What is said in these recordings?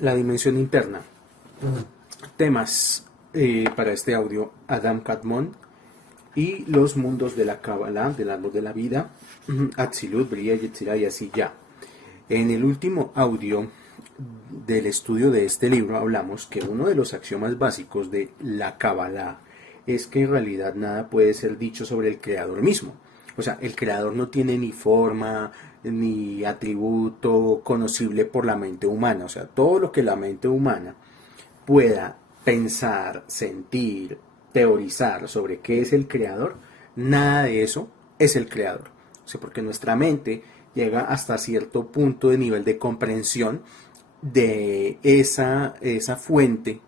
La dimensión interna. Temas para este audio: Adam Kadmon y los mundos de la Kabbalah, del árbol de la vida, Atzilut, Bria, Yetzirah y así ya. En el último audio del estudio de este libro hablamos que uno de los axiomas básicos de la Kabbalah es que en realidad nada puede ser dicho sobre el creador mismo. O sea, el creador no tiene ni forma ni atributo conocible por la mente humana. O sea, todo lo que la mente humana pueda pensar, sentir, teorizar sobre qué es el creador, nada de eso es el creador. O sea, porque nuestra mente llega hasta cierto punto de nivel de comprensión de esa fuente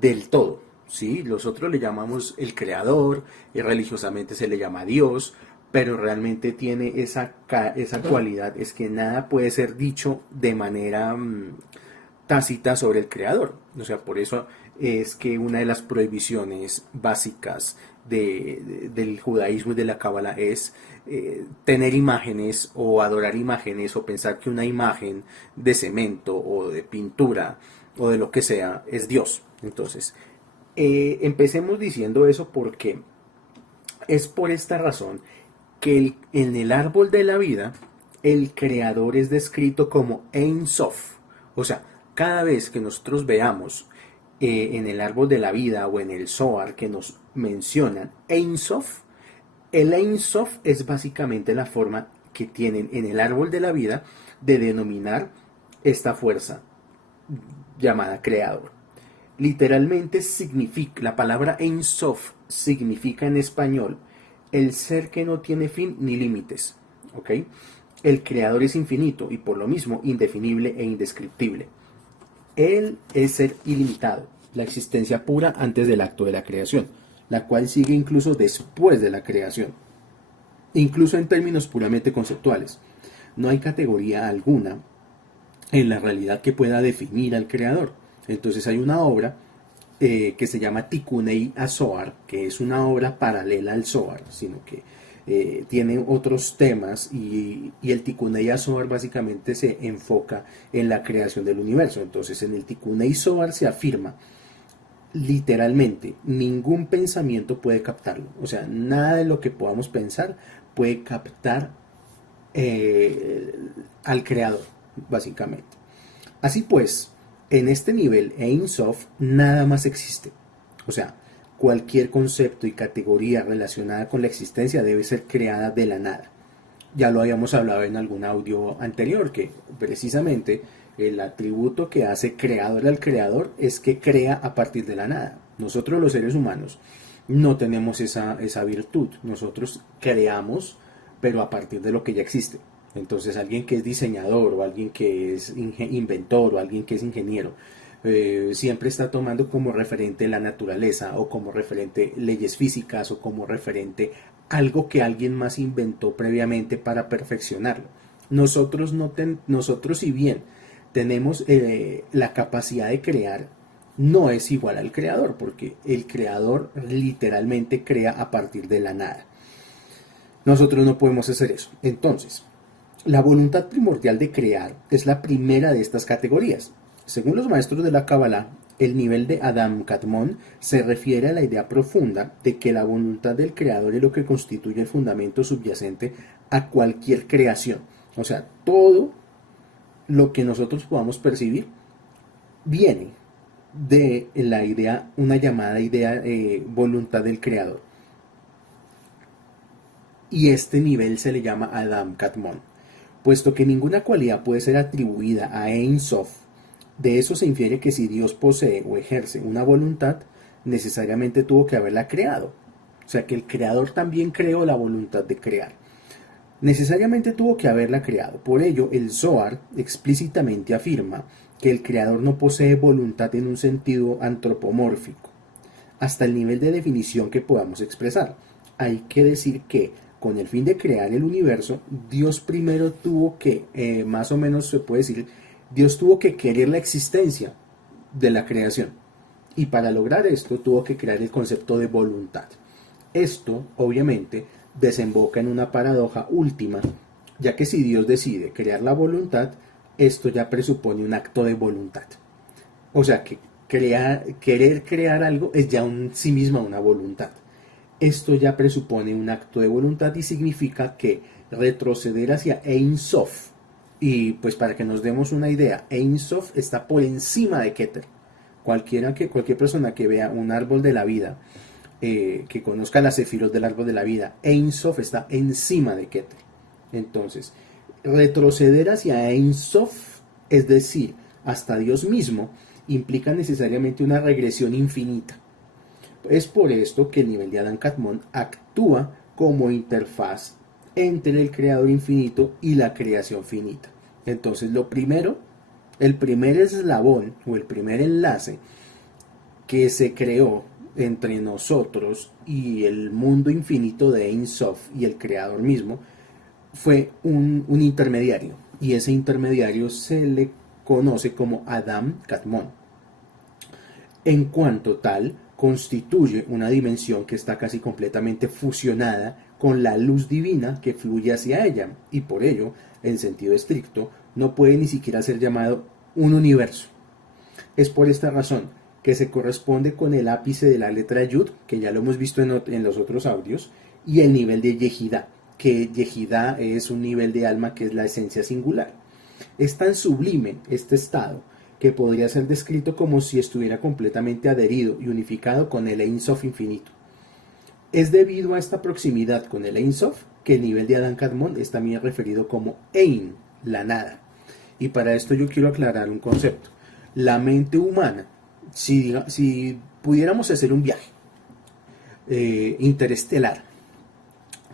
del todo. ¿Sí? Nosotros le llamamos el creador y religiosamente se le llama Dios, pero realmente tiene esa cualidad, es que nada puede ser dicho de manera tácita sobre el creador. O sea, por eso es que una de las prohibiciones básicas del judaísmo y de la cábala es tener imágenes o adorar imágenes o pensar que una imagen de cemento o de pintura o de lo que sea es Dios. Entonces, empecemos diciendo eso porque es por esta razón que en el árbol de la vida el creador es descrito como Ein Sof. O sea, cada vez que nosotros veamos en el árbol de la vida o en el Zohar que nos mencionan Ein Sof, el Ein Sof es básicamente la forma que tienen en el árbol de la vida de denominar esta fuerza llamada creador. Literalmente significa, la palabra Ein Sof significa en español el ser que no tiene fin ni límites. ¿Ok? El creador es infinito y por lo mismo indefinible e indescriptible. Él es ser ilimitado, la existencia pura antes del acto de la creación, la cual sigue incluso después de la creación, incluso en términos puramente conceptuales. No hay categoría alguna en la realidad que pueda definir al creador. Entonces hay una obra que se llama Tikunei HaZohar, que es una obra paralela al Zohar, sino que tiene otros temas y el Tikunei HaZohar básicamente se enfoca en la creación del universo. Entonces en el Tikunei Zohar se afirma literalmente ningún pensamiento puede captarlo. O sea, nada de lo que podamos pensar puede captar al creador, básicamente. Así pues, en este nivel Ein Sof nada más existe. O sea, cualquier concepto y categoría relacionada con la existencia debe ser creada de la nada. Ya lo habíamos hablado en algún audio anterior, que precisamente el atributo que hace creador al creador es que crea a partir de la nada. Nosotros los seres humanos no tenemos esa virtud. Nosotros creamos, pero a partir de lo que ya existe. Entonces alguien que es diseñador o alguien que es inventor o alguien que es ingeniero siempre está tomando como referente la naturaleza o como referente leyes físicas o como referente algo que alguien más inventó previamente para perfeccionarlo. Nosotros, nosotros si bien tenemos la capacidad de crear, no es igual al creador, porque el creador literalmente crea a partir de la nada. Nosotros no podemos hacer eso. Entonces, la voluntad primordial de crear es la primera de estas categorías. Según los maestros de la Kabbalah, el nivel de Adam Kadmon se refiere a la idea profunda de que la voluntad del creador es lo que constituye el fundamento subyacente a cualquier creación. O sea, todo lo que nosotros podamos percibir viene de la idea, una llamada idea voluntad del creador. Y este nivel se le llama Adam Kadmon. Puesto que ninguna cualidad puede ser atribuida a Ein Sof, de eso se infiere que si Dios posee o ejerce una voluntad, necesariamente tuvo que haberla creado. O sea que el creador también creó la voluntad de crear. Necesariamente tuvo que haberla creado. Por ello, el Zohar explícitamente afirma que el creador no posee voluntad en un sentido antropomórfico, hasta el nivel de definición que podamos expresar. Hay que decir que con el fin de crear el universo, Dios primero tuvo que, más o menos se puede decir, Dios tuvo que querer la existencia de la creación. Y para lograr esto tuvo que crear el concepto de voluntad. Esto, obviamente, desemboca en una paradoja última, ya que si Dios decide crear la voluntad, esto ya presupone un acto de voluntad. O sea que querer crear algo es ya en sí misma una voluntad. Esto ya presupone un acto de voluntad y significa que retroceder hacia Ein Sof, y pues para que nos demos una idea, Ein Sof está por encima de Keter. Cualquier persona que vea un árbol de la vida, que conozca las sefirot del árbol de la vida, Ein Sof está encima de Keter. Entonces, retroceder hacia Ein Sof, es decir, hasta Dios mismo, implica necesariamente una regresión infinita. Es por esto que el nivel de Adam Kadmon actúa como interfaz entre el creador infinito y la creación finita. Entonces, el primer eslabón o el primer enlace que se creó entre nosotros y el mundo infinito de Ein Sof y el creador mismo fue un intermediario, y ese intermediario se le conoce como Adam Kadmon. En cuanto tal, constituye una dimensión que está casi completamente fusionada con la luz divina que fluye hacia ella, y por ello, en sentido estricto, no puede ni siquiera ser llamado un universo. Es por esta razón que se corresponde con el ápice de la letra Yud, que ya lo hemos visto en los otros audios, y el nivel de Yehidá, que Yehidá es un nivel de alma que es la esencia singular. Es tan sublime este estado que podría ser descrito como si estuviera completamente adherido y unificado con el Ein Sof infinito. Es debido a esta proximidad con el Ein Sof que el nivel de Adam Kadmon es también referido como Ein, la nada. Y para esto yo quiero aclarar un concepto. La mente humana, si pudiéramos hacer un viaje interestelar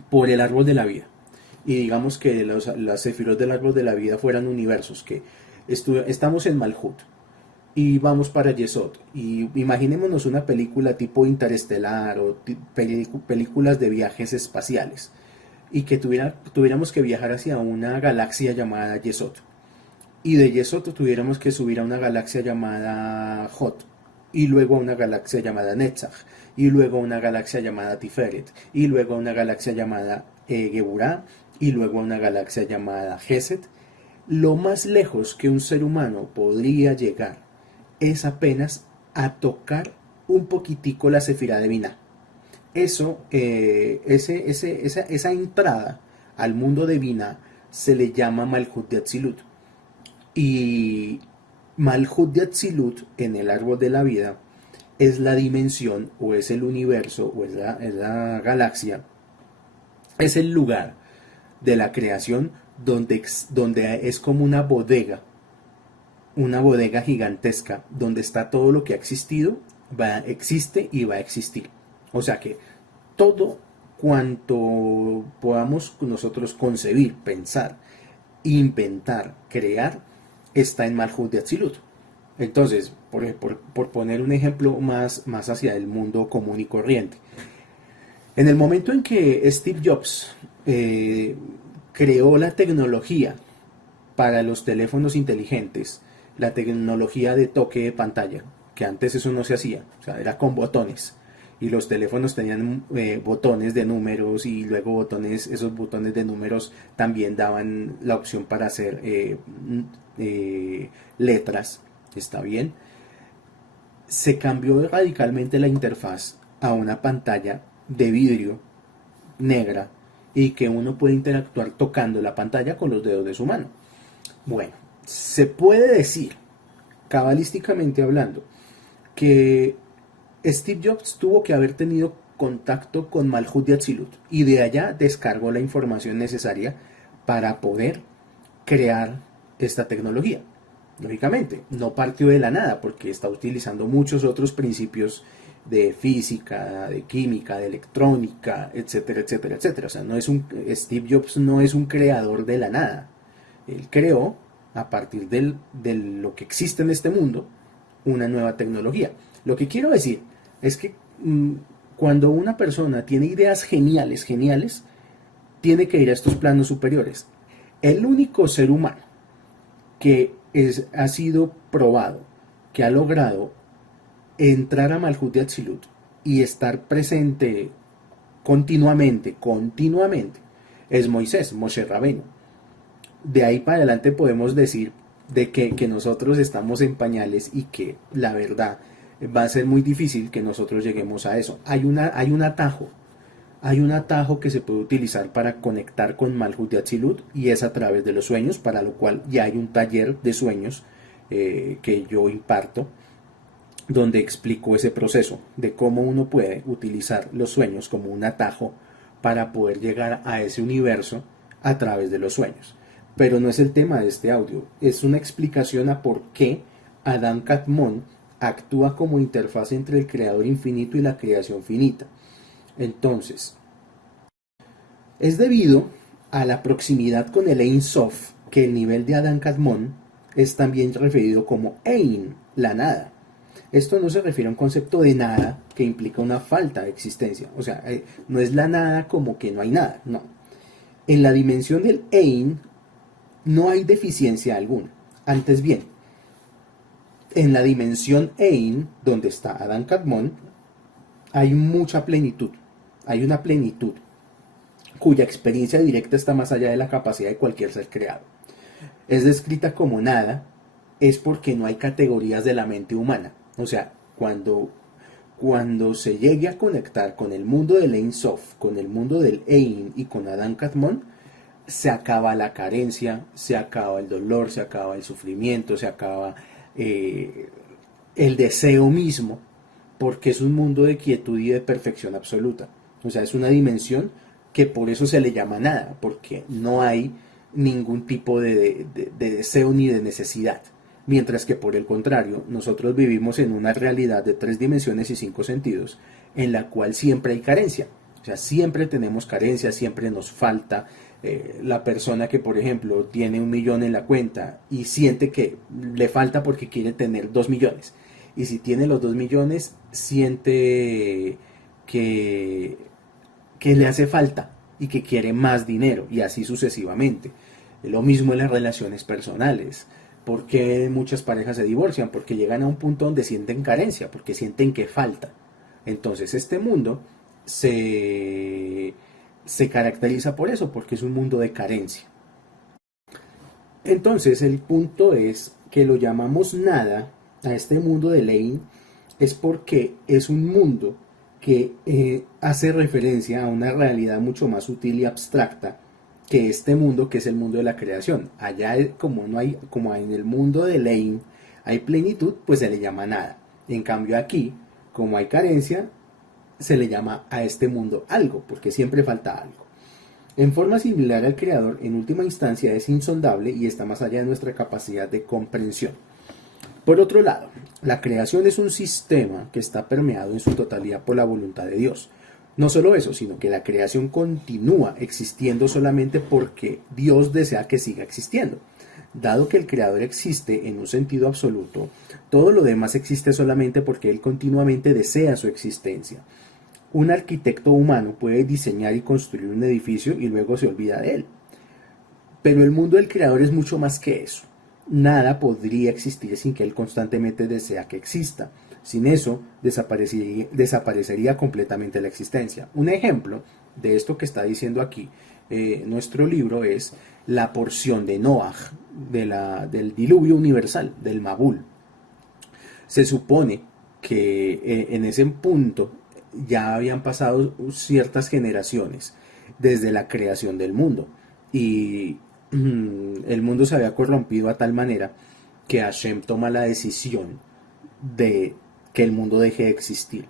por el árbol de la vida, y digamos que las sefirot del árbol de la vida fueran universos, que estamos en Malhut y vamos para Yesod, y imaginémonos una película tipo Interestelar o películas de viajes espaciales, y que tuviéramos que viajar hacia una galaxia llamada Yesod, y de Yesod tuviéramos que subir a una galaxia llamada Hot, y luego a una galaxia llamada Netzach, y luego a una galaxia llamada Tiferet, y luego a una galaxia llamada Geburah, y luego a una galaxia llamada Geset. Lo más lejos que un ser humano podría llegar es apenas a tocar un poquitico la Sefirá de Binah. Esa entrada al mundo de Binah se le llama Malhut de Atzilut. Y Malhut de Atzilut en el árbol de la vida es la dimensión, o es el universo, o es la galaxia, es el lugar de la creación donde es como una bodega gigantesca, donde está todo lo que ha existido, existe y va a existir. O sea que todo cuanto podamos nosotros concebir, pensar, inventar, crear, está en Malhut de Atzilut. Entonces, por poner un ejemplo más hacia el mundo común y corriente, en el momento en que Steve Jobs creó la tecnología para los teléfonos inteligentes, la tecnología de toque de pantalla, que antes eso no se hacía, o sea, era con botones, y los teléfonos tenían botones de números, y luego esos botones de números también daban la opción para hacer letras, ¿está bien? Se cambió radicalmente la interfaz a una pantalla de vidrio negra, y que uno puede interactuar tocando la pantalla con los dedos de su mano. Bueno, se puede decir, cabalísticamente hablando, que Steve Jobs tuvo que haber tenido contacto con Malhut de Atzilut, y de allá descargó la información necesaria para poder crear esta tecnología. Lógicamente, no partió de la nada, porque está utilizando muchos otros principios de física, de química, de electrónica, etcétera, etcétera, etcétera. O sea, Steve Jobs no es un creador de la nada. Él creó, a partir de lo que existe en este mundo, una nueva tecnología. Lo que quiero decir es que cuando una persona tiene ideas geniales, tiene que ir a estos planos superiores. El único ser humano que ha sido probado, que ha logrado entrar a Malhut de Atzilut y estar presente continuamente, es Moisés, Moshe Rabbeinu. De ahí para adelante podemos decir de que nosotros estamos en pañales y que la verdad va a ser muy difícil que nosotros lleguemos a eso. Hay un atajo que se puede utilizar para conectar con Malhut de Atzilut y es a través de los sueños, para lo cual ya hay un taller de sueños que yo imparto, donde explico ese proceso de cómo uno puede utilizar los sueños como un atajo para poder llegar a ese universo a través de los sueños. Pero no es el tema de este audio, es una explicación a por qué Adam Kadmon actúa como interfaz entre el creador infinito y la creación finita. Entonces, es debido a la proximidad con el Ein Sof que el nivel de Adam Kadmon es también referido como Ein, la nada. Esto no se refiere a un concepto de nada que implica una falta de existencia. O sea, no es la nada como que no hay nada, no. En la dimensión del Ein no hay deficiencia alguna. Antes bien, en la dimensión Ein, donde está Adam Kadmon, hay mucha plenitud. Hay una plenitud cuya experiencia directa está más allá de la capacidad de cualquier ser creado. Es descrita como nada, es porque no hay categorías de la mente humana. O sea, cuando se llegue a conectar con el mundo del Ein Sof, con el mundo del Ein y con Adam Kadmon, se acaba la carencia, se acaba el dolor, se acaba el sufrimiento, se acaba el deseo mismo, porque es un mundo de quietud y de perfección absoluta. O sea, es una dimensión que por eso se le llama nada, porque no hay ningún tipo de deseo ni de necesidad. Mientras que por el contrario, nosotros vivimos en una realidad de 3 dimensiones y 5 sentidos, en la cual siempre hay carencia. O sea, siempre tenemos carencia, siempre nos falta. La persona que, por ejemplo, tiene 1 millón en la cuenta y siente que le falta porque quiere tener 2 millones. Y si tiene los 2 millones, siente que le hace falta y que quiere más dinero, y así sucesivamente. Lo mismo en las relaciones personales. ¿Por qué muchas parejas se divorcian? Porque llegan a un punto donde sienten carencia, porque sienten que falta. Entonces este mundo se caracteriza por eso, porque es un mundo de carencia. Entonces el punto es que lo llamamos nada a este mundo de Lein, es porque es un mundo que hace referencia a una realidad mucho más sutil y abstracta que este mundo, que es el mundo de la creación. Allá, como en el mundo de Lein hay plenitud, pues se le llama nada. En cambio aquí, como hay carencia, se le llama a este mundo algo, porque siempre falta algo. En forma similar al creador, en última instancia es insondable y está más allá de nuestra capacidad de comprensión. Por otro lado, la creación es un sistema que está permeado en su totalidad por la voluntad de Dios. No solo eso, sino que la creación continúa existiendo solamente porque Dios desea que siga existiendo. Dado que el creador existe en un sentido absoluto, todo lo demás existe solamente porque Él continuamente desea su existencia. Un arquitecto humano puede diseñar y construir un edificio y luego se olvida de él. Pero el mundo del creador es mucho más que eso. Nada podría existir sin que Él constantemente desea que exista. Sin eso, desaparecería completamente la existencia. Un ejemplo de esto que está diciendo aquí nuestro libro es la porción de Noah, del diluvio universal, del Mabul. Se supone que en ese punto ya habían pasado ciertas generaciones desde la creación del mundo y el mundo se había corrompido a tal manera que Hashem toma la decisión de que el mundo deje de existir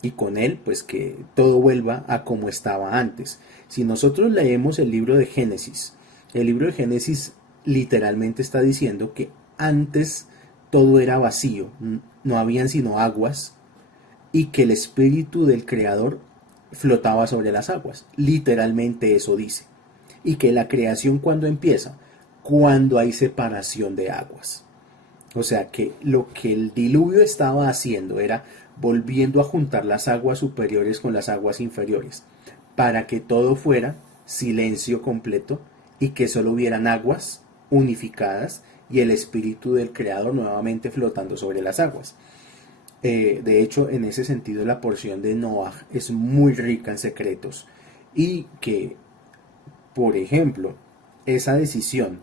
y con él pues que todo vuelva a como estaba antes. Si nosotros leemos el libro de Génesis literalmente está diciendo que antes todo era vacío, no habían sino aguas y que el espíritu del creador flotaba sobre las aguas. Literalmente eso dice. Y que la creación cuando empieza, cuando hay separación de aguas. O sea que lo que el diluvio estaba haciendo era volviendo a juntar las aguas superiores con las aguas inferiores, para que todo fuera silencio completo y que solo hubieran aguas unificadas y el espíritu del creador nuevamente flotando sobre las aguas. De hecho, en ese sentido, la porción de Noah es muy rica en secretos y que, por ejemplo, esa decisión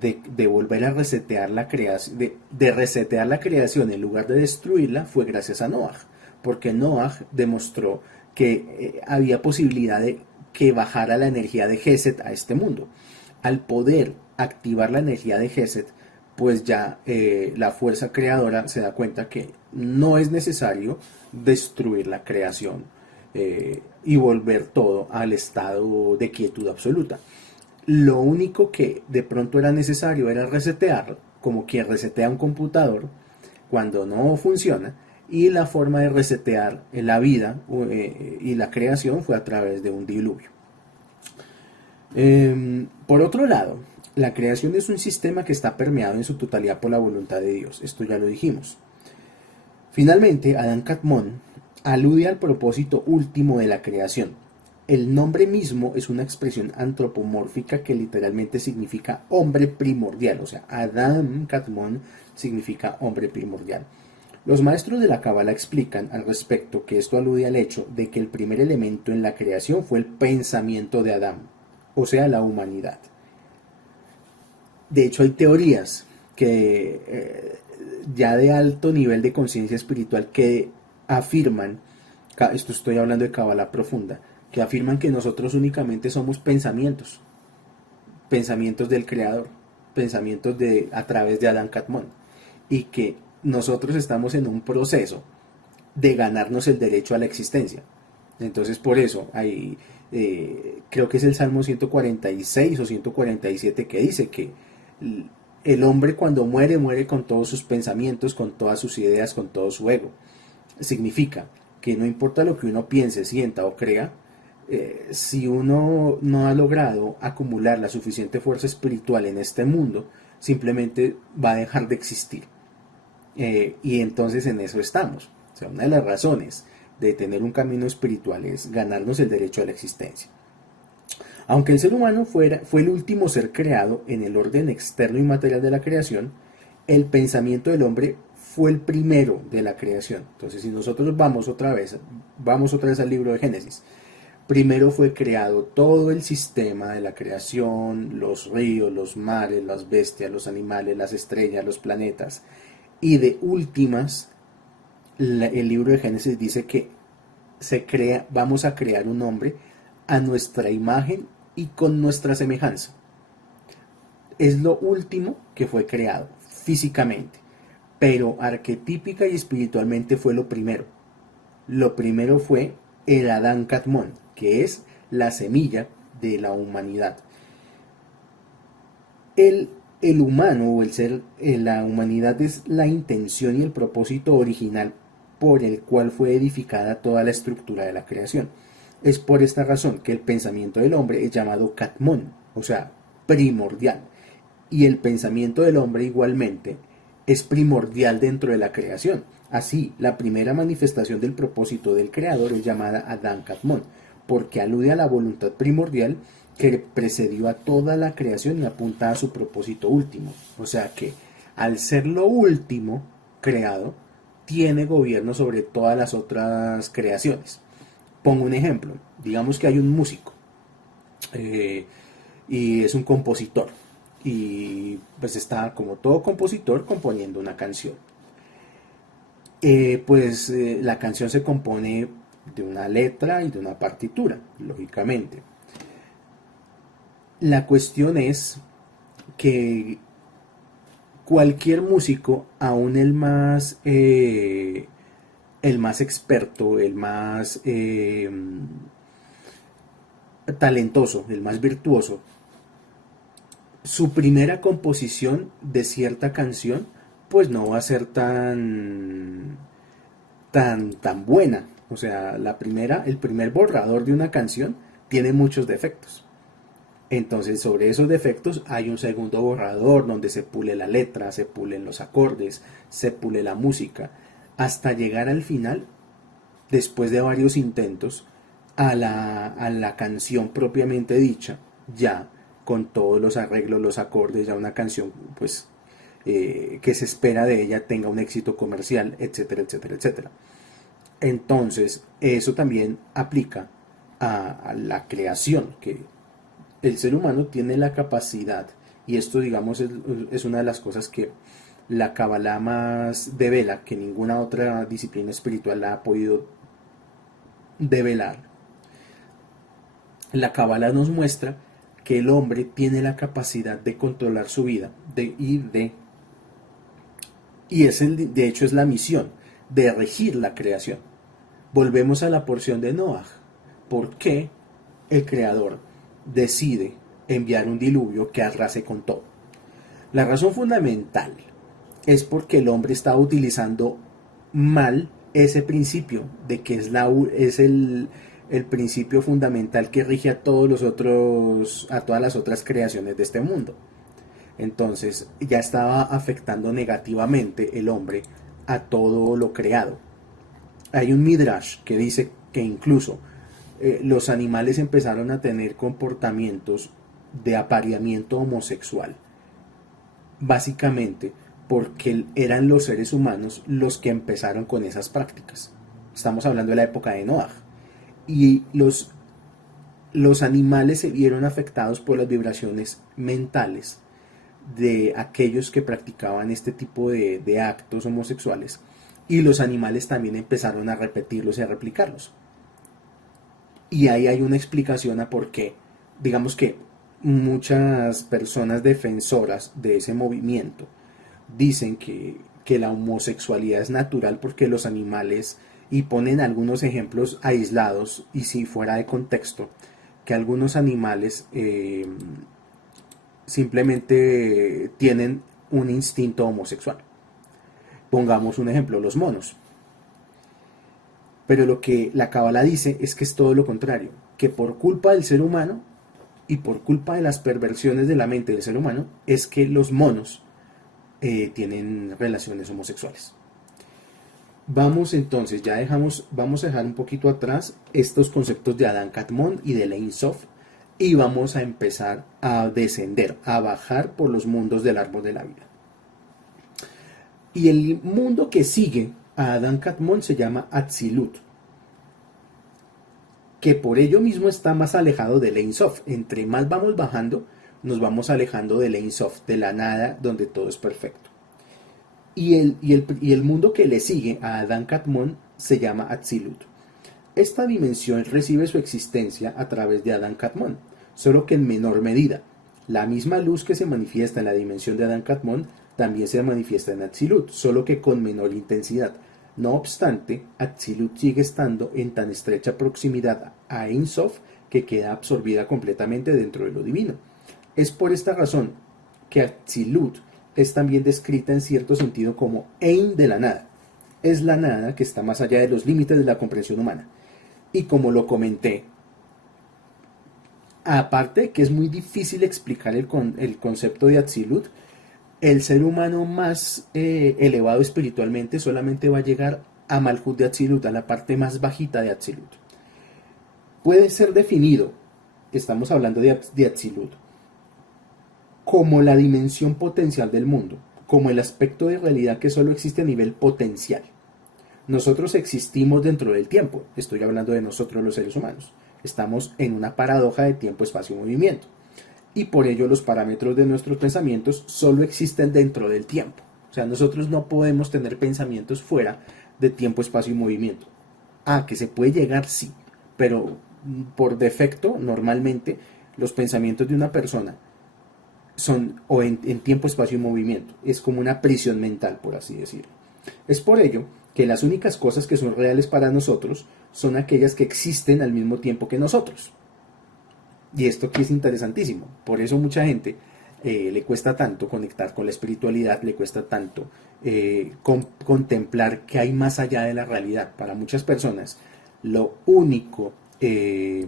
de volver a resetear la creación, de resetear la creación en lugar de destruirla, fue gracias a Noah, porque Noah demostró que había posibilidad de que bajara la energía de Geset a este mundo. Al poder activar la energía de Geset, pues ya la fuerza creadora se da cuenta que no es necesario destruir la creación y volver todo al estado de quietud absoluta. Lo único que de pronto era necesario era resetearlo, como quien resetea un computador cuando no funciona, y la forma de resetear la vida y la creación fue a través de un diluvio. Por otro lado, la creación es un sistema que está permeado en su totalidad por la voluntad de Dios. Esto ya lo dijimos. Finalmente, Adán Kadmon alude al propósito último de la creación. El nombre mismo es una expresión antropomórfica que literalmente significa hombre primordial. O sea, Adán Kadmon significa hombre primordial. Los maestros de la Cábala explican al respecto que esto alude al hecho de que el primer elemento en la creación fue el pensamiento de Adán, o sea, la humanidad. De hecho, hay teorías que ya de alto nivel de conciencia espiritual que afirman, esto estoy hablando de Cábala profunda, que afirman que nosotros únicamente somos pensamientos, pensamientos del Creador, pensamientos a través de Adán Kadmon, y que nosotros estamos en un proceso de ganarnos el derecho a la existencia. Entonces por eso hay, creo que es el Salmo 146 o 147 que dice que el hombre cuando muere, muere con todos sus pensamientos, con todas sus ideas, con todo su ego. Significa que no importa lo que uno piense, sienta o crea, si uno no ha logrado acumular la suficiente fuerza espiritual en este mundo, simplemente va a dejar de existir. Y entonces en eso estamos. O sea, una de las razones de tener un camino espiritual es ganarnos el derecho a la existencia. Aunque el ser humano fue el último ser creado en el orden externo y material de la creación, el pensamiento del hombre fue el primero de la creación. Entonces, si nosotros vamos otra vez al libro de Génesis, primero fue creado todo el sistema de la creación, los ríos, los mares, las bestias, los animales, las estrellas, los planetas. Y de últimas, el libro de Génesis dice que vamos a crear un hombre a nuestra imagen y con nuestra semejanza. Es lo último que fue creado físicamente, pero arquetípica y espiritualmente fue lo primero. Lo primero fue el Adán Kadmon, que es la semilla de la humanidad. El humano o el ser, la humanidad es la intención y el propósito original por el cual fue edificada toda la estructura de la creación. Es por esta razón que el pensamiento del hombre es llamado Kadmon, o sea, primordial. Y el pensamiento del hombre igualmente es primordial dentro de la creación. Así, la primera manifestación del propósito del creador es llamada Adán Kadmon, porque alude a la voluntad primordial que precedió a toda la creación y apunta a su propósito último. O sea que, al ser lo último creado, tiene gobierno sobre todas las otras creaciones. Pongo un ejemplo. Digamos que hay un músico y es un compositor. Y pues está, como todo compositor, componiendo una canción. La canción se compone de una letra y de una partitura, lógicamente. La cuestión es que cualquier músico, aún el más experto, el más talentoso, el más virtuoso, su primera composición de cierta canción pues no va a ser tan buena. O sea, el primer borrador de una canción tiene muchos defectos. Entonces, sobre esos defectos hay un segundo borrador donde se pule la letra, se pulen los acordes, se pule la música, hasta llegar al final, después de varios intentos, a la canción propiamente dicha, ya con todos los arreglos, los acordes, ya una canción pues que se espera de ella tenga un éxito comercial, etcétera, etcétera, etcétera. Entonces, eso también aplica a la creación, que el ser humano tiene la capacidad Y esto, digamos, es una de las cosas que la Kabbalah más devela, que ninguna otra disciplina espiritual la ha podido develar. La Kabbalah nos muestra que el hombre tiene la capacidad de controlar su vida y de hecho es la misión de regir la creación. Volvemos a la porción de Noah. ¿Por qué el creador decide enviar un diluvio que arrase con todo? La razón fundamental es porque el hombre estaba utilizando mal ese principio de que es el principio fundamental que rige a todas las otras creaciones de este mundo. Entonces ya estaba afectando negativamente el hombre a todo lo creado. Hay un midrash que dice que incluso los animales empezaron a tener comportamientos de apareamiento homosexual, básicamente porque eran los seres humanos los que empezaron con esas prácticas. Estamos hablando de la época de Noah. Y los animales se vieron afectados por las vibraciones mentales de aquellos que practicaban este tipo de actos homosexuales, y los animales también empezaron a repetirlos y a replicarlos. Y ahí hay una explicación a por qué, digamos que muchas personas defensoras de ese movimiento dicen que la homosexualidad es natural porque los animales, y ponen algunos ejemplos aislados y si fuera de contexto, que algunos animales simplemente tienen un instinto homosexual. Pongamos un ejemplo, los monos. Pero lo que la Cábala dice es que es todo lo contrario, que por culpa del ser humano y por culpa de las perversiones de la mente del ser humano es que los monos tienen relaciones homosexuales. Vamos entonces, vamos a dejar un poquito atrás estos conceptos de Adán Kadmon y de Ein Sof, y vamos a empezar a descender, a bajar por los mundos del árbol de la vida. Y el mundo que sigue a Adán Kadmon se llama Atzilut, que por ello mismo está más alejado del Ein Sof. Entre más vamos bajando, nos vamos alejando del Ein Sof, de la nada, donde todo es perfecto. Y el mundo que le sigue a Adán Kadmon se llama Atzilut. Esta dimensión recibe su existencia a través de Adán Kadmon, solo que en menor medida. La misma luz que se manifiesta en la dimensión de Adán Kadmon también se manifiesta en Atzilut, solo que con menor intensidad. No obstante, Atzilut sigue estando en tan estrecha proximidad a Ein Sof que queda absorbida completamente dentro de lo divino. Es por esta razón que Atzilut es también descrita en cierto sentido como Ein de la nada. Es la nada que está más allá de los límites de la comprensión humana. Y como lo comenté, aparte que es muy difícil explicar el concepto de Atzilut, el ser humano más elevado espiritualmente solamente va a llegar a Malhut de Atzilut, a la parte más bajita de Atzilut. Puede ser definido, estamos hablando de Atzilut, como la dimensión potencial del mundo, como el aspecto de realidad que solo existe a nivel potencial. Nosotros existimos dentro del tiempo, estoy hablando de nosotros los seres humanos. Estamos en una paradoja de tiempo, espacio y movimiento. Y por ello los parámetros de nuestros pensamientos solo existen dentro del tiempo. O sea, nosotros no podemos tener pensamientos fuera de tiempo, espacio y movimiento. Que se puede llegar, sí, pero por defecto, normalmente, los pensamientos de una persona son en tiempo, espacio y movimiento. Es como una prisión mental, por así decirlo. Es por ello que las únicas cosas que son reales para nosotros son aquellas que existen al mismo tiempo que nosotros. Y esto aquí es interesantísimo. Por eso mucha gente le cuesta tanto conectar con la espiritualidad, le cuesta tanto contemplar que hay más allá de la realidad. Para muchas personas, lo único que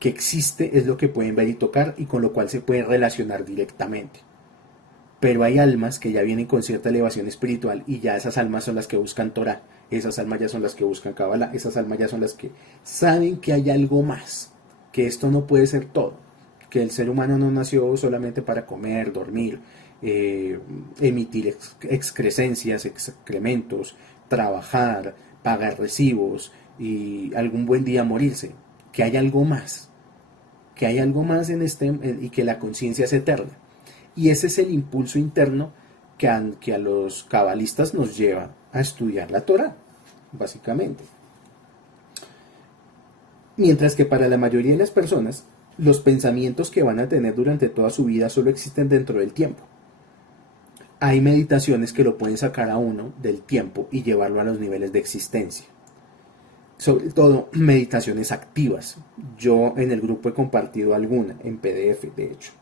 existe es lo que pueden ver y tocar, y con lo cual se pueden relacionar directamente. Pero hay almas que ya vienen con cierta elevación espiritual, y ya esas almas son las que buscan Torah, esas almas ya son las que buscan Kabbalah, esas almas ya son las que saben que hay algo más, que esto no puede ser todo, que el ser humano no nació solamente para comer, dormir, emitir excrescencias, excrementos, trabajar, pagar recibos y algún buen día morirse, que hay algo más en y que la conciencia es eterna. Y ese es el impulso interno que a los cabalistas nos lleva a estudiar la Torá, básicamente. Mientras que para la mayoría de las personas, los pensamientos que van a tener durante toda su vida solo existen dentro del tiempo. Hay meditaciones que lo pueden sacar a uno del tiempo y llevarlo a los niveles de existencia. Sobre todo meditaciones activas. Yo en el grupo he compartido alguna, en PDF de hecho.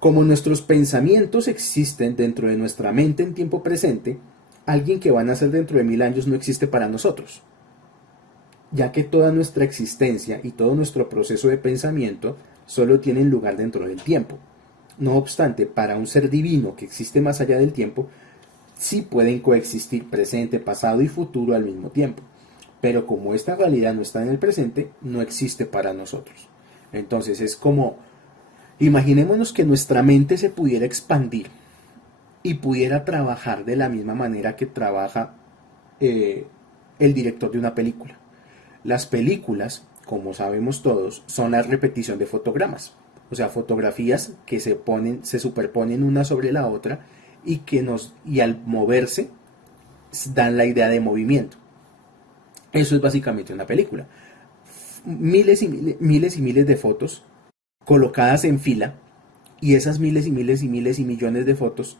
Como nuestros pensamientos existen dentro de nuestra mente en tiempo presente, alguien que va a nacer dentro de 1000 años no existe para nosotros, ya que toda nuestra existencia y todo nuestro proceso de pensamiento solo tienen lugar dentro del tiempo. No obstante, para un ser divino que existe más allá del tiempo, sí pueden coexistir presente, pasado y futuro al mismo tiempo. Pero como esta realidad no está en el presente, no existe para nosotros. Entonces es como, imaginémonos que nuestra mente se pudiera expandir y pudiera trabajar de la misma manera que trabaja el director de una película. Las películas, como sabemos todos, son la repetición de fotogramas. O sea, fotografías que se superponen una sobre la otra y al moverse dan la idea de movimiento. Eso es básicamente una película. Miles y miles de fotos colocadas en fila, y esas miles y miles y miles y millones de fotos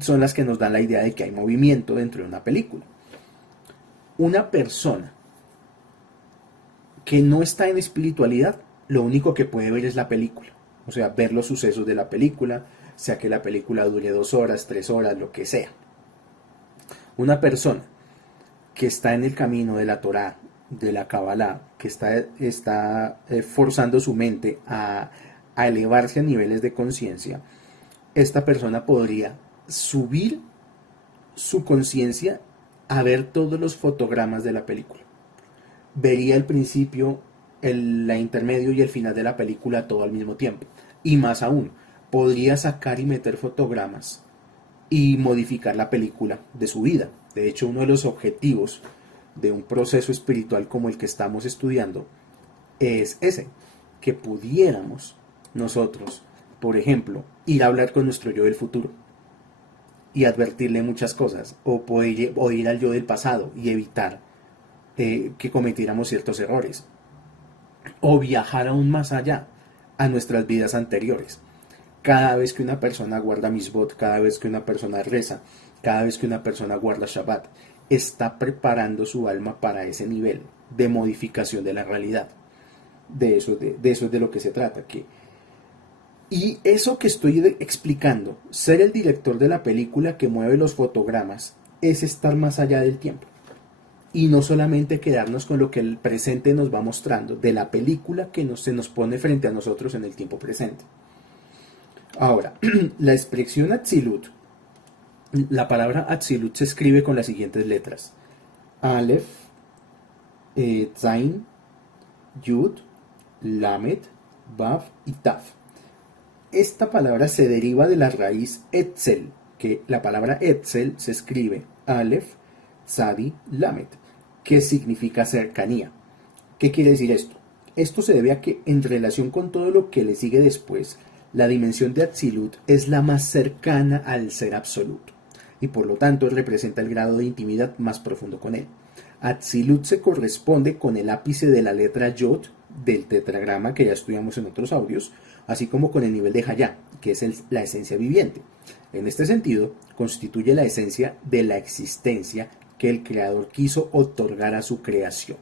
son las que nos dan la idea de que hay movimiento dentro de una película. Una persona que no está en espiritualidad, lo único que puede ver es la película. O sea, ver los sucesos de la película, sea que la película dure 2 horas, 3 horas, lo que sea. Una persona que está en el camino de la Torá, de la Kabbalah, que está forzando su mente a elevarse a niveles de conciencia, esta persona podría subir su conciencia a ver todos los fotogramas de la película. Vería el principio, la intermedio y el final de la película todo al mismo tiempo. Y más aún, podría sacar y meter fotogramas y modificar la película de su vida. De hecho, uno de los objetivos de un proceso espiritual como el que estamos estudiando es ese, que pudiéramos nosotros, por ejemplo, ir a hablar con nuestro yo del futuro y advertirle muchas cosas, o ir al yo del pasado y evitar que cometiéramos ciertos errores, o viajar aún más allá a nuestras vidas anteriores. Cada vez que una persona guarda misbot, cada vez que una persona reza, cada vez que una persona guarda Shabbat, está preparando su alma para ese nivel de modificación de la realidad. De eso es de lo que se trata. Y eso que estoy explicando, ser el director de la película que mueve los fotogramas, es estar más allá del tiempo. Y no solamente quedarnos con lo que el presente nos va mostrando, de la película que se nos pone frente a nosotros en el tiempo presente. Ahora, la expresión Atzilut, la palabra Atzilut se escribe con las siguientes letras: Aleph, Zain, Yud, Lamed, Vav y Taf. Esta palabra se deriva de la raíz Etzel, que la palabra Etzel se escribe Aleph, Tzadi, Lamed, que significa cercanía. ¿Qué quiere decir esto? Esto se debe a que, en relación con todo lo que le sigue después, la dimensión de Atzilut es la más cercana al ser absoluto, y por lo tanto representa el grado de intimidad más profundo con él. Atzilut se corresponde con el ápice de la letra Yod del tetragrama que ya estudiamos en otros audios, así como con el nivel de Hayá, que es la esencia viviente. En este sentido, constituye la esencia de la existencia que el Creador quiso otorgar a su creación.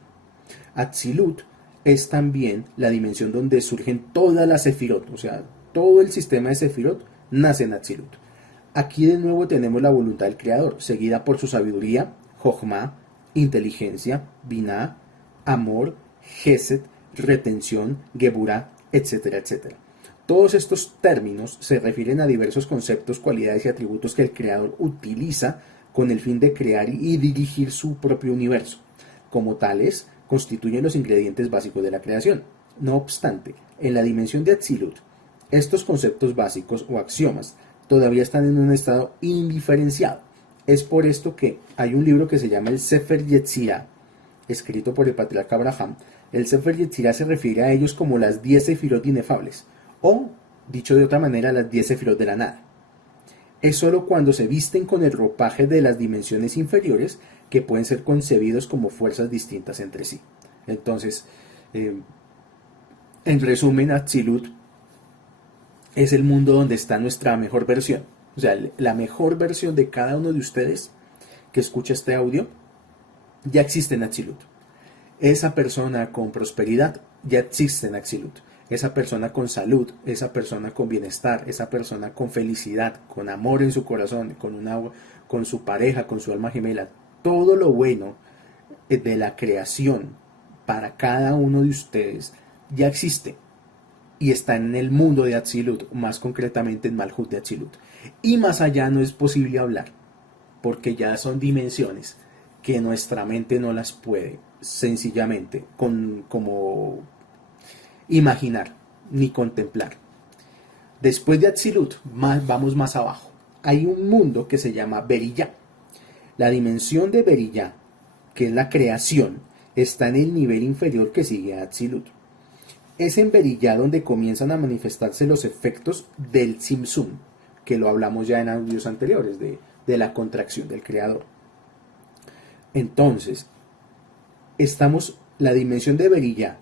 Atzilut es también la dimensión donde surgen todas las sefirot, o sea, todo el sistema de sefirot nace en Atzilut. Aquí de nuevo tenemos la voluntad del Creador, seguida por su sabiduría, Jochma, inteligencia, Binah, amor, Gesed, retención, Geburah, etcétera, etcétera. Todos estos términos se refieren a diversos conceptos, cualidades y atributos que el Creador utiliza con el fin de crear y dirigir su propio universo. Como tales, constituyen los ingredientes básicos de la creación. No obstante, en la dimensión de Atzilut, estos conceptos básicos o axiomas todavía están en un estado indiferenciado. Es por esto que hay un libro que se llama el Sefer Yetzirah, escrito por el patriarca Abraham. El Sefer Yetzirah se refiere a ellos como las 10 sefirot inefables, o Dicho de otra manera, las 10 sefirot de la nada. Es sólo cuando se visten con el ropaje de las dimensiones inferiores que pueden ser concebidos como fuerzas distintas entre sí. Entonces, en resumen, Atzilut es el mundo donde está nuestra mejor versión. O sea, la mejor versión de cada uno de ustedes que escucha este audio ya existe en Atzilut. Esa persona con prosperidad ya existe en Atzilut. Esa persona con salud, esa persona con bienestar, esa persona con felicidad, con amor en su corazón, con su pareja, con su alma gemela. Todo lo bueno de la creación para cada uno de ustedes ya existe y está en el mundo de Atzilut, más concretamente en Malhut de Atzilut. Y más allá no es posible hablar, porque ya son dimensiones que nuestra mente no las puede sencillamente como imaginar ni contemplar. Después de Atzilut, vamos más abajo. Hay un mundo que se llama Beriyá. La dimensión de Beriyá, que es la creación, está en el nivel inferior que sigue a Atzilut. Es en Beriyá donde comienzan a manifestarse los efectos del Tzimtzum, que lo hablamos ya en audios anteriores, de la contracción del creador. Entonces, la dimensión de Beriyá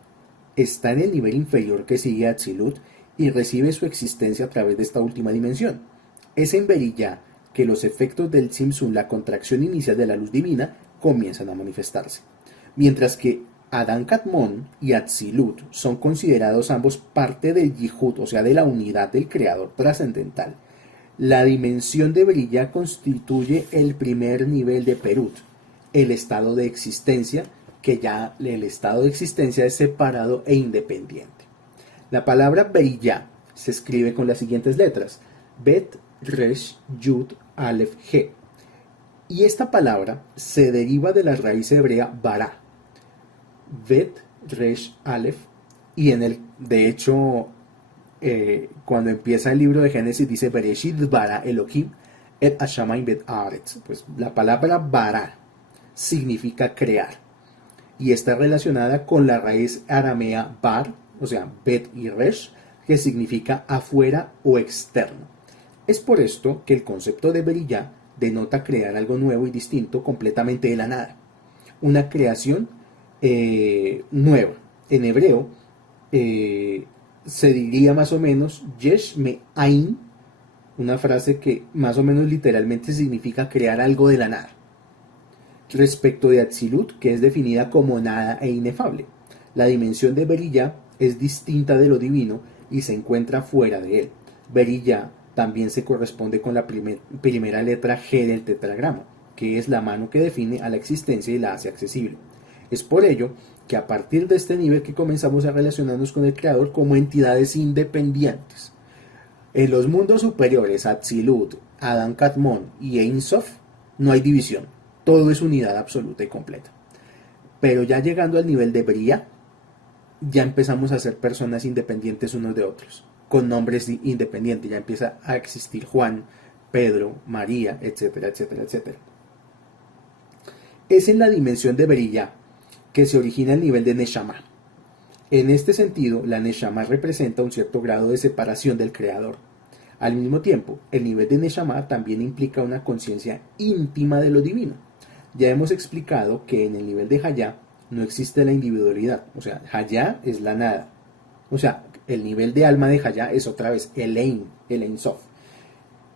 está en el nivel inferior que sigue a Atzilut y recibe su existencia a través de esta última dimensión. Es en Beriyá que los efectos del Tzimtzum, la contracción inicial de la luz divina, comienzan a manifestarse. Mientras que Adán Kadmon y Atzilut son considerados ambos parte del Yihud, o sea, de la unidad del creador trascendental. La dimensión de Beriyá constituye el primer nivel de Perut, el estado de existencia, que ya el estado de existencia es separado e independiente. La palabra Beriyá se escribe con las siguientes letras: Bet, Resh, Yud, Aleph, He. Y esta palabra se deriva de la raíz hebrea Bará. Bet, Resh, Aleph. Y de hecho, cuando empieza el libro de Génesis dice Bereshit bara Elohim et Hashamayim bet Haaretz. Pues la palabra Bará significa crear y está relacionada con la raíz aramea bar, o sea, bet y resh, que significa afuera o externo. Es por esto que el concepto de Beriyá denota crear algo nuevo y distinto completamente de la nada. Una creación nueva. En hebreo se diría más o menos Yesh Me'ain, una frase que más o menos literalmente significa crear algo de la nada. Respecto de Atzilut, que es definida como nada e inefable, la dimensión de Beriyá es distinta de lo divino y se encuentra fuera de él. Beriyá también se corresponde con la primera letra G del tetragrama, que es la mano que define a la existencia y la hace accesible. Es por ello que a partir de este nivel que comenzamos a relacionarnos con el Creador como entidades independientes. En los mundos superiores, Atzilut, Adán Kadmon y Ein Sof, no hay división. Todo es unidad absoluta y completa. Pero ya llegando al nivel de Beriyá, ya empezamos a ser personas independientes unos de otros, con nombres independientes. Ya empieza a existir Juan, Pedro, María, etcétera, etcétera, etcétera. Es en la dimensión de Beriyá que se origina el nivel de Neshama. En este sentido, la Neshama representa un cierto grado de separación del Creador. Al mismo tiempo, el nivel de Neshama también implica una conciencia íntima de lo divino. Ya hemos explicado que en el nivel de Hayá no existe la individualidad, o sea, Hayá es la nada. O sea, el nivel de alma de Hayá es otra vez el Ein Sof,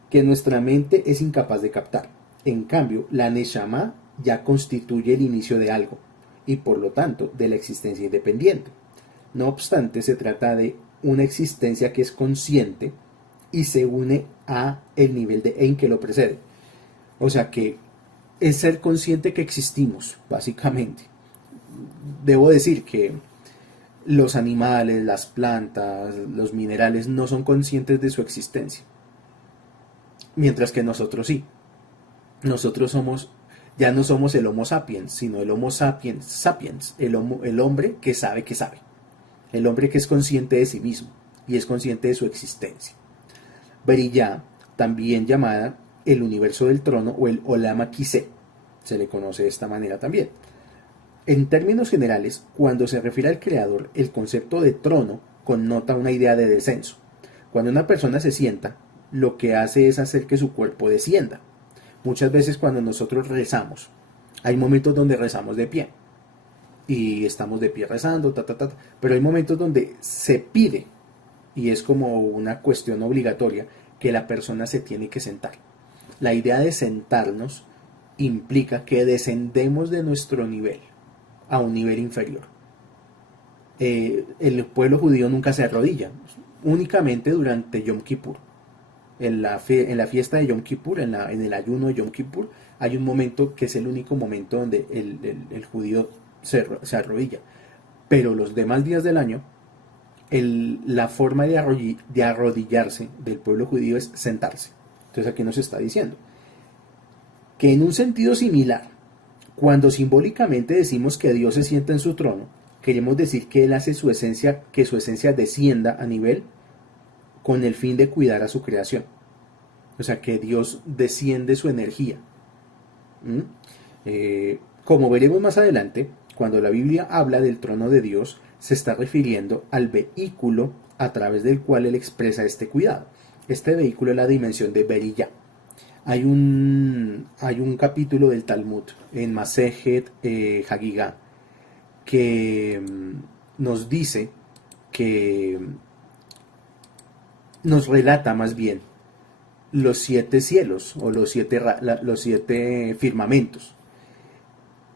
que nuestra mente es incapaz de captar. En cambio, la Neshama ya constituye el inicio de algo, y por lo tanto de la existencia independiente. No obstante, se trata de una existencia que es consciente y se une a el nivel de Ein que lo precede. O sea que es ser consciente que existimos, básicamente. Debo decir que los animales, las plantas, los minerales no son conscientes de su existencia, mientras que nosotros sí. Nosotros ya no somos el Homo sapiens, sino el Homo sapiens sapiens, el hombre que sabe, el hombre que es consciente de sí mismo y es consciente de su existencia. Beriyá, también llamada el universo del trono o el Olam Akise, se le conoce de esta manera también. En términos generales, cuando se refiere al creador, el concepto de trono connota una idea de descenso. Cuando una persona se sienta, lo que hace es hacer que su cuerpo descienda. Muchas veces cuando nosotros rezamos, hay momentos donde rezamos de pie y estamos de pie rezando, pero hay momentos donde se pide y es como una cuestión obligatoria que la persona se tiene que sentar. La idea de sentarnos implica que descendemos de nuestro nivel a un nivel inferior. El pueblo judío nunca se arrodilla, únicamente durante Yom Kippur. En la fiesta de Yom Kippur, en el ayuno de Yom Kippur, hay un momento que es el único momento donde el judío se arrodilla. Pero los demás días del año, la forma de arrodillarse del pueblo judío es sentarse. Entonces aquí nos está diciendo que en un sentido similar, cuando simbólicamente decimos que Dios se sienta en su trono, queremos decir que Él hace que su esencia descienda a nivel con el fin de cuidar a su creación. O sea, que Dios desciende su energía. Como veremos más adelante, cuando la Biblia habla del trono de Dios, se está refiriendo al vehículo a través del cual Él expresa este cuidado. Este vehículo es la dimensión de Beriyá. Hay un capítulo del Talmud en Masejet Hagigá que nos dice que nos relata más bien los 7 cielos o los siete firmamentos,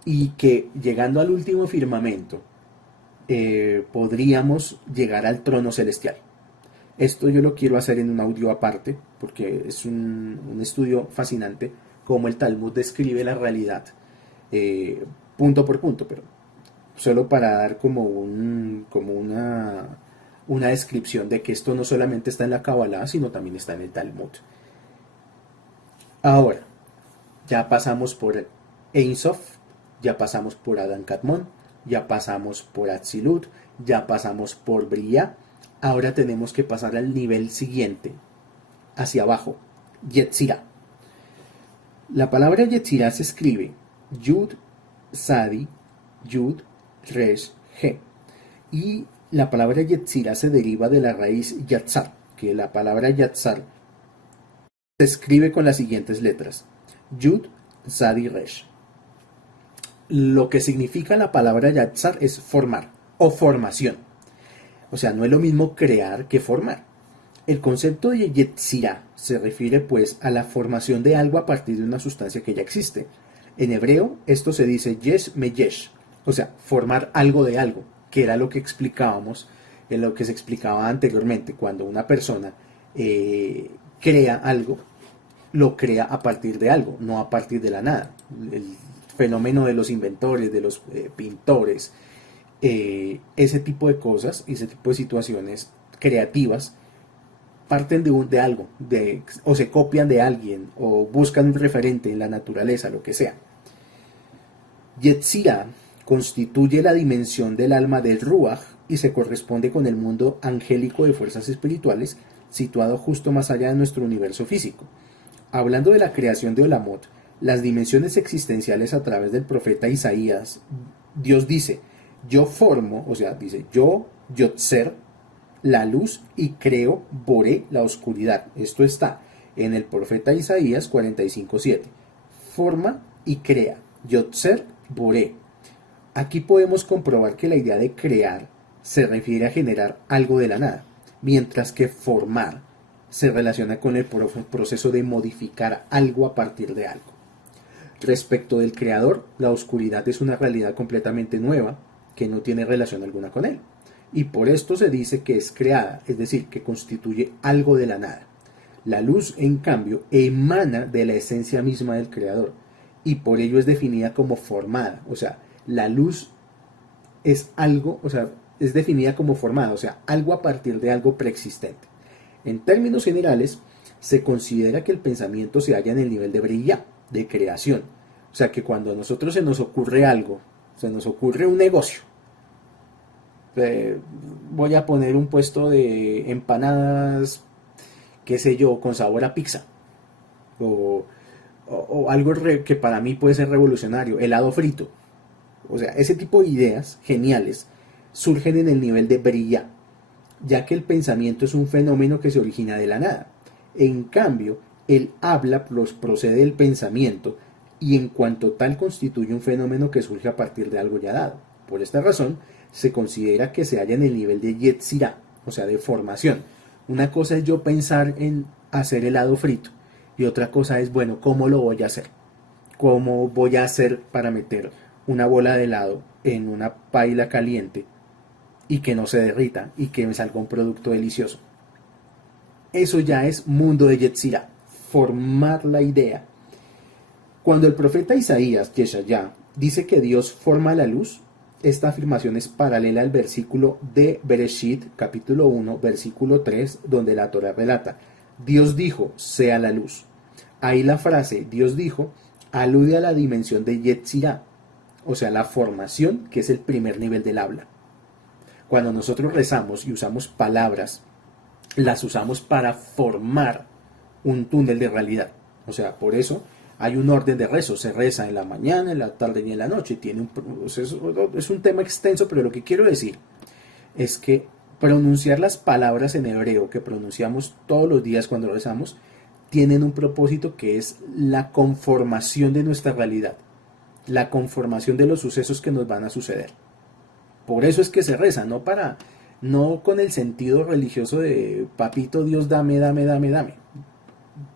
y que llegando al último firmamento podríamos llegar al trono celestial. Esto yo lo quiero hacer en un audio aparte porque es un estudio fascinante cómo el Talmud describe la realidad punto por punto, pero solo para dar como una descripción de que esto no solamente está en la Kabbalah, sino también está en el Talmud. Ahora, ya pasamos por Ein Sof, ya pasamos por Adam Kadmon, ya pasamos por Atzilut, ya pasamos por Briah. Ahora tenemos que pasar al nivel siguiente, hacia abajo, Yetzirah. La palabra Yetzirah se escribe Yud, Sadi, Yud, Resh, He. Y la palabra Yetzirah se deriva de la raíz Yatzar, que la palabra Yatzar se escribe con las siguientes letras: Yud, Sadi, Resh. Lo que significa la palabra Yatzar es formar o formación. O sea, no es lo mismo crear que formar. El concepto de Yetzirah se refiere pues a la formación de algo a partir de una sustancia que ya existe. En hebreo esto se dice yesh me yesh, o sea, formar algo de algo, que era lo que explicábamos, en lo que se explicaba anteriormente. Cuando una persona crea algo, lo crea a partir de algo, no a partir de la nada. El fenómeno de los inventores, de los pintores, ese tipo de cosas, ese tipo de situaciones creativas parten de algo, o se copian de alguien, o buscan un referente en la naturaleza, lo que sea. Yetzirah constituye la dimensión del alma del Ruach y se corresponde con el mundo angélico de fuerzas espirituales, situado justo más allá de nuestro universo físico. Hablando de la creación de Olamot, las dimensiones existenciales a través del profeta Isaías, Dios dice: yo formo, o sea, dice yo, Yotzer, la luz, y creo, Boré, la oscuridad. Esto está en el profeta Isaías 45:7. Forma y crea, Yotzer, Boré. Aquí podemos comprobar que la idea de crear se refiere a generar algo de la nada, mientras que formar se relaciona con el proceso de modificar algo a partir de algo. Respecto del creador, la oscuridad es una realidad completamente nueva que no tiene relación alguna con él, y por esto se dice que es creada, es decir, que constituye algo de la nada. La luz, en cambio, emana de la esencia misma del creador, y por ello es definida como formada. O sea, la luz es algo, o sea, es definida como formada, o sea, algo a partir de algo preexistente. En términos generales, se considera que el pensamiento se halla en el nivel de Briah, de creación. O sea, que cuando a nosotros se nos ocurre algo, se nos ocurre un negocio, voy a poner un puesto de empanadas, qué sé yo, con sabor a pizza, o algo que para mí puede ser revolucionario, helado frito. O sea, ese tipo de ideas geniales surgen en el nivel de Briah. ya que el pensamiento es un fenómeno que se origina de la nada. En cambio, el habla procede del pensamiento y en cuanto tal constituye un fenómeno que surge a partir de algo ya dado. Por esta razón, se considera que se halla en el nivel de Yetzirah, o sea, de formación. Una cosa es yo pensar en hacer helado frito y otra cosa es, bueno, ¿cómo lo voy a hacer? ¿Cómo voy a hacer para meter una bola de helado en una paila caliente y que no se derrita y que me salga un producto delicioso? Eso ya es mundo de Yetzirah, formar la idea. Cuando el profeta Isaías, Yeshayá, dice que Dios forma la luz, esta afirmación es paralela al versículo de Bereshit, capítulo 1, versículo 3, donde la Torah relata, Dios dijo, sea la luz. Ahí la frase, Dios dijo, alude a la dimensión de Yetzirah, o sea, la formación, que es el primer nivel del habla. Cuando nosotros rezamos y usamos palabras, las usamos para formar un túnel de realidad. O sea, por eso hay un orden de rezo. Se reza en la mañana, en la tarde y en la noche. Es un tema extenso, pero lo que quiero decir es que pronunciar las palabras en hebreo que pronunciamos todos los días cuando rezamos tienen un propósito que es la conformación de nuestra realidad, la conformación de los sucesos que nos van a suceder. Por eso es que se reza, no con el sentido religioso de papito Dios dame, dame, dame, dame.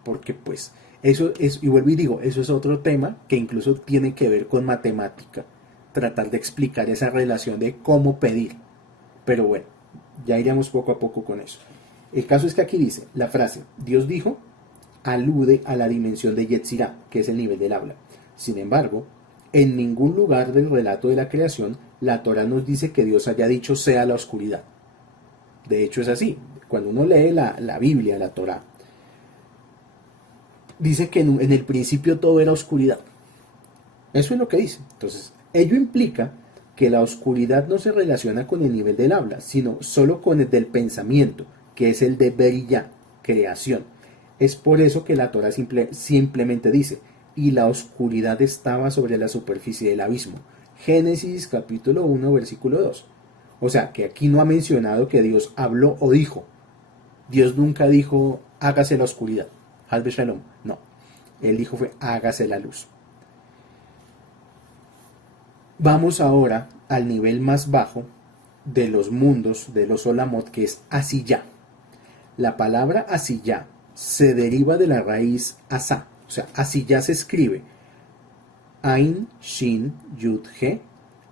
Porque pues eso es, y vuelvo y digo, eso es otro tema que incluso tiene que ver con matemática, tratar de explicar esa relación de cómo pedir. Pero bueno, ya iremos poco a poco con eso. El caso es que aquí dice, la frase, Dios dijo, alude a la dimensión de Yetzirah, que es el nivel del habla. Sin embargo, en ningún lugar del relato de la creación, la Torah nos dice que Dios haya dicho sea la oscuridad. De hecho es así. Cuando uno lee la Biblia, la Torah, dice que en el principio todo era oscuridad. Eso es lo que dice. Entonces, ello implica que la oscuridad no se relaciona con el nivel del habla, sino solo con el del pensamiento, que es el de Beriyá, creación. Es por eso que la Torah simplemente dice, y la oscuridad estaba sobre la superficie del abismo. Génesis capítulo 1, versículo 2. O sea, que aquí no ha mencionado que Dios habló o dijo. Dios nunca dijo, hágase la oscuridad. Hazbe Shalom. No. Él dijo fue, hágase la luz. Vamos ahora al nivel más bajo de los mundos, de los Olamot, que es Asiyá. La palabra Asiyá se deriva de la raíz Asá. O sea, Asiyá se escribe Ain, Shin, Yud, He,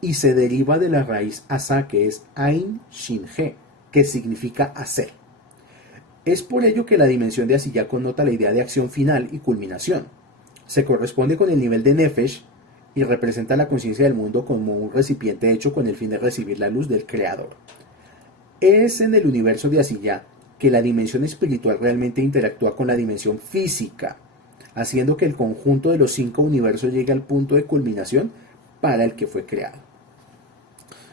y se deriva de la raíz Asá, que es Ain, Shin, He, que significa hacer. Es por ello que la dimensión de Asiyá connota la idea de acción final y culminación. Se corresponde con el nivel de Nefesh y representa la conciencia del mundo como un recipiente hecho con el fin de recibir la luz del Creador. Es en el universo de Asiyá que la dimensión espiritual realmente interactúa con la dimensión física, haciendo que el conjunto de los 5 universos llegue al punto de culminación para el que fue creado.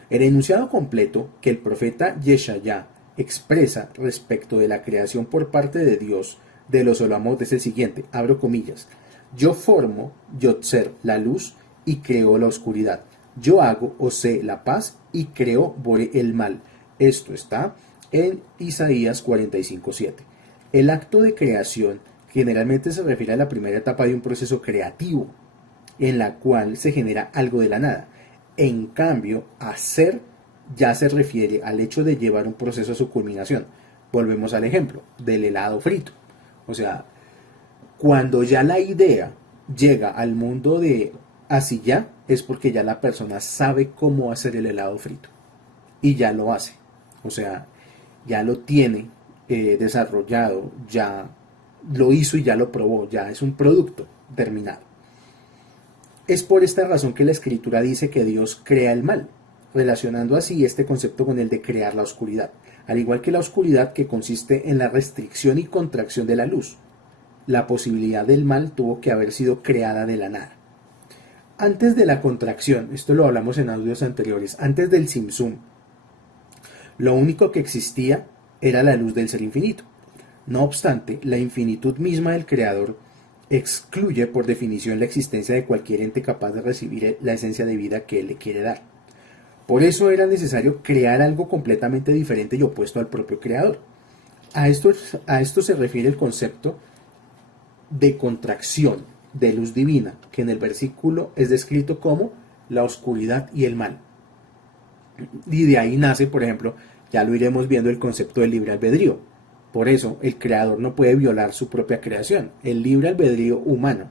El enunciado completo que el profeta Yeshayá expresa respecto de la creación por parte de Dios de los Olamot es el siguiente, abro comillas, yo formo, Yotzer, la luz y creo la oscuridad, yo hago, Ose, la paz y creo, Bore, el mal. Esto está en Isaías 45:7. El acto de creación generalmente se refiere a la primera etapa de un proceso creativo, en la cual se genera algo de la nada. En cambio, hacer ya se refiere al hecho de llevar un proceso a su culminación. Volvemos al ejemplo del helado frito. O sea, cuando ya la idea llega al mundo de Asiyá, es porque ya la persona sabe cómo hacer el helado frito. Y ya lo hace. O sea, ya lo tiene desarrollado, ya lo hizo y ya lo probó, ya es un producto terminado. Es por esta razón que la escritura dice que Dios crea el mal, relacionando así este concepto con el de crear la oscuridad, al igual que la oscuridad que consiste en la restricción y contracción de la luz. La posibilidad del mal tuvo que haber sido creada de la nada. Antes de la contracción, esto lo hablamos en audios anteriores, antes del Tzimtzum, lo único que existía era la luz del ser infinito. No obstante, la infinitud misma del Creador excluye por definición la existencia de cualquier ente capaz de recibir la esencia de vida que Él le quiere dar. Por eso era necesario crear algo completamente diferente y opuesto al propio creador. A esto se refiere el concepto de contracción de luz divina, que en el versículo es descrito como la oscuridad y el mal. Y de ahí nace, por ejemplo, ya lo iremos viendo, el concepto del libre albedrío. Por eso el creador no puede violar su propia creación. El libre albedrío humano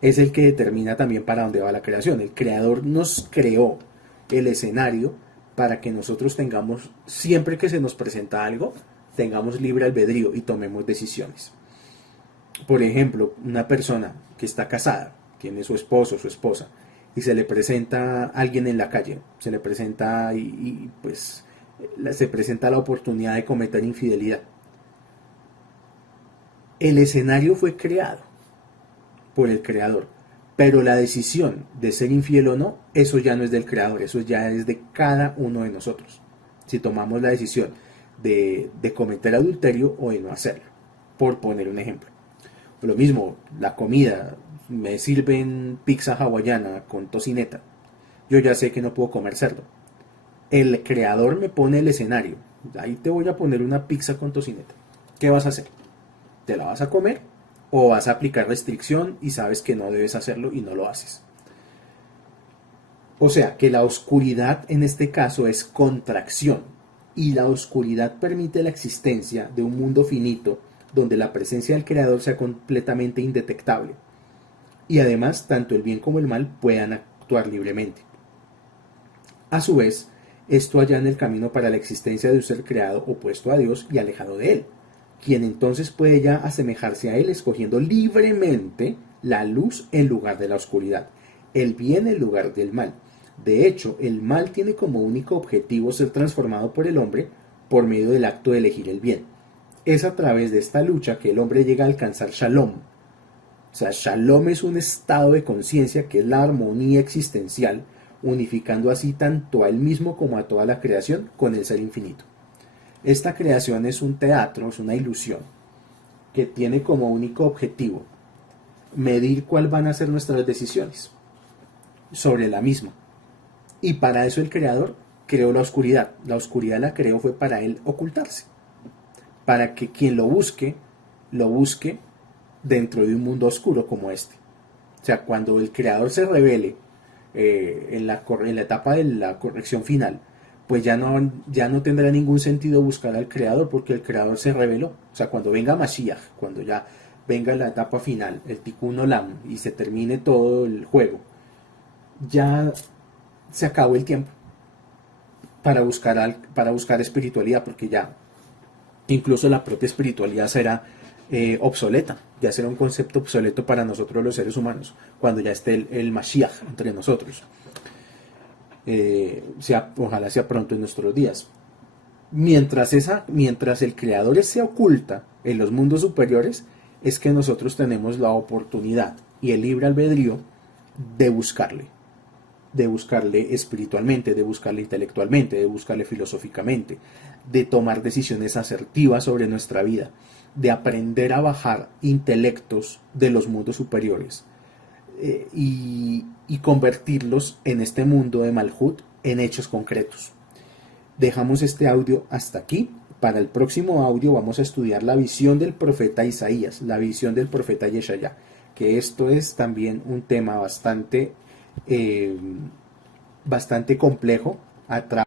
es el que determina también para dónde va la creación. El creador nos creó el escenario para que nosotros tengamos, siempre que se nos presenta algo, tengamos libre albedrío y tomemos decisiones. Por ejemplo, una persona que está casada, tiene su esposo o su esposa, y se le presenta alguien en la calle, se le presenta pues se presenta la oportunidad de cometer infidelidad. El escenario fue creado por el creador, pero la decisión de ser infiel o no, eso ya no es del creador, eso ya es de cada uno de nosotros. Si tomamos la decisión de cometer adulterio o de no hacerlo, por poner un ejemplo. Lo mismo, la comida, me sirven pizza hawaiana con tocineta, yo ya sé que no puedo comer cerdo. El creador me pone el escenario, ahí te voy a poner una pizza con tocineta. ¿Qué vas a hacer? ¿Te la vas a comer o vas a aplicar restricción y sabes que no debes hacerlo y no lo haces? O sea, que la oscuridad en este caso es contracción, y la oscuridad permite la existencia de un mundo finito donde la presencia del creador sea completamente indetectable, y además tanto el bien como el mal puedan actuar libremente. A su vez, esto allana el camino para la existencia de un ser creado opuesto a Dios y alejado de él, quien entonces puede ya asemejarse a él escogiendo libremente la luz en lugar de la oscuridad, el bien en lugar del mal. De hecho, el mal tiene como único objetivo ser transformado por el hombre por medio del acto de elegir el bien. Es a través de esta lucha que el hombre llega a alcanzar Shalom. O sea, Shalom es un estado de conciencia que es la armonía existencial, unificando así tanto a él mismo como a toda la creación con el ser infinito. Esta creación es un teatro, es una ilusión, que tiene como único objetivo medir cuáles van a ser nuestras decisiones sobre la misma. Y para eso el creador creó la oscuridad. La oscuridad la creó fue para él ocultarse, para que quien lo busque dentro de un mundo oscuro como este. O sea, cuando el creador se revele en la etapa de la corrección final, pues ya no tendrá ningún sentido buscar al creador, porque el creador se reveló. O sea, cuando venga Mashiach, cuando ya venga la etapa final, el Tikkun Olam, y se termine todo el juego, ya se acabó el tiempo para buscar espiritualidad, porque ya incluso la propia espiritualidad será obsoleta, ya será un concepto obsoleto para nosotros los seres humanos, cuando ya esté el Mashiach entre nosotros. Ojalá sea pronto en nuestros días. Mientras el creador se oculta en los mundos superiores, es que nosotros tenemos la oportunidad y el libre albedrío de buscarle espiritualmente, de buscarle intelectualmente, de buscarle filosóficamente, de tomar decisiones asertivas sobre nuestra vida, de aprender a bajar intelectos de los mundos superiores y convertirlos en este mundo de Malhut en hechos concretos. Dejamos este audio hasta aquí. Para el próximo audio vamos a estudiar la visión del profeta Isaías, la visión del profeta Yeshaya, que esto es también un tema bastante complejo a través